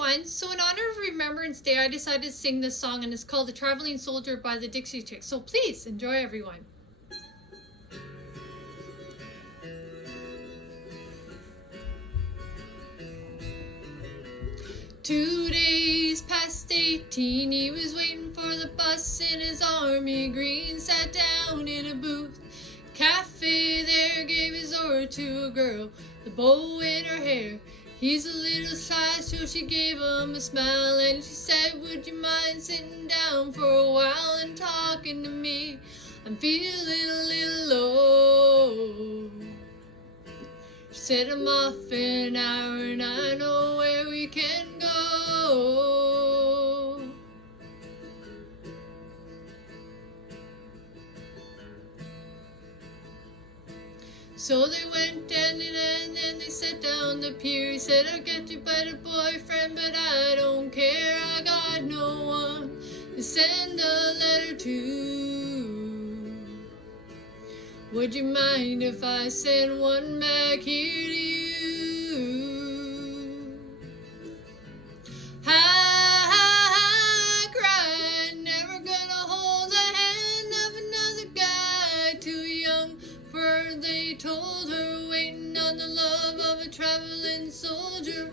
everyone. So in honor of Remembrance Day, I decided to sing this song, and it's called The Traveling Soldier by the Dixie Chicks. So please enjoy, everyone. 2 days past 18, he was waiting for the bus in his army green. Sat down in a booth, cafe there, gave his order to a girl, the bow in her hair. He's a little shy, so she gave him a smile, and she said, would you mind sitting down for a while and talking to me? I'm feeling a little low. She said, I'm off in an hour and I know where we can go. So they went and then they sat down the pier. He said, I'll get you by the boyfriend, but I don't care. I got no one to send a letter to. Would you mind if I send one back here to you? I cried, never gonna hold the hand of another guy too young for they told her, waiting on the love of a traveling soldier.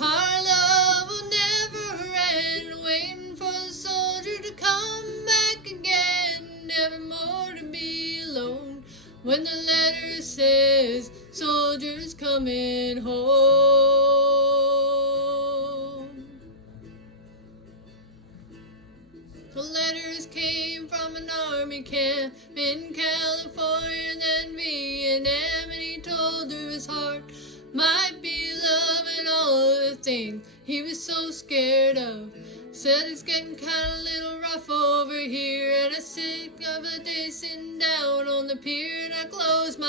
Our love will never end, waiting for the soldier to come back again, never more to be alone. When the letter says, soldier's coming home. The letters came from an army camp in California and then Vietnam, and he told her his heart might be love and all the things he was so scared of. Said it's getting kinda little rough over here, and I sick of a day sitting down on the pier, and I close my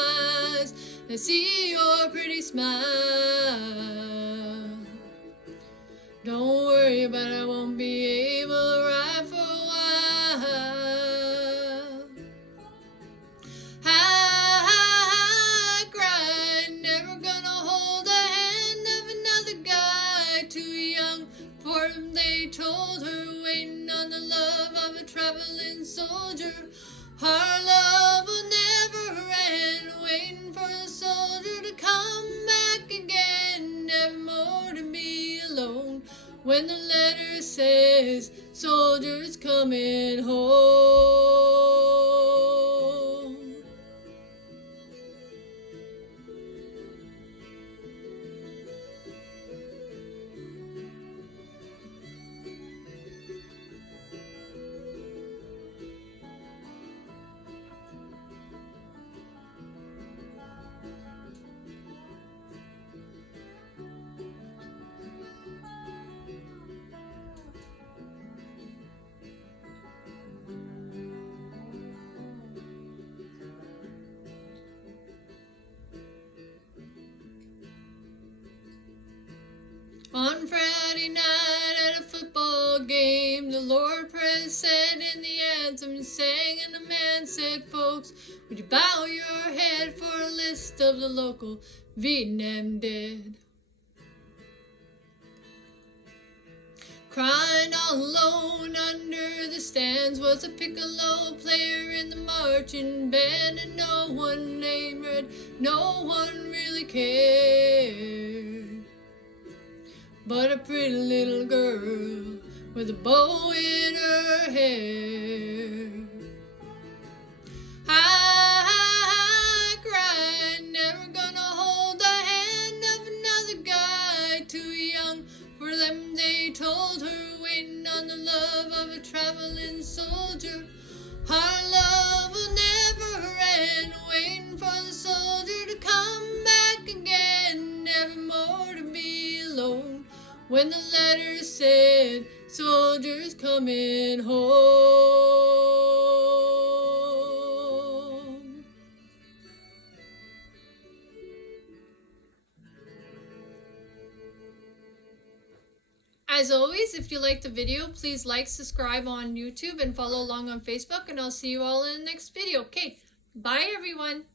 eyes and see your pretty smile. Don't worry about it, I won't be able to ride for a while. I cried, never gonna hold the hand of another guy too young for him, they told her, waiting on the love of a traveling soldier. Our love will never end, waiting for the soldier to come back again, never more to be alone. When the letter says, soldier's coming home. On Friday night at a football game, the Lord Prayer said in the anthem sang, and the man said, folks, would you bow your head for a list of the local Vietnam dead? Crying all alone under the stands was a piccolo player in the marching band, and no one named Red, no one really cared. But a pretty little girl with a bow in her hair. I cried, never gonna hold the hand of another guy too young for them, they told her, waiting on the love of a traveling soldier. Our love will never end, waiting for the soldier to come back again, never more to be alone. When the letter said, soldier's coming home. As always, if you liked the video, please like, subscribe on YouTube, and follow along on Facebook, and I'll see you all in the next video. Okay, bye everyone.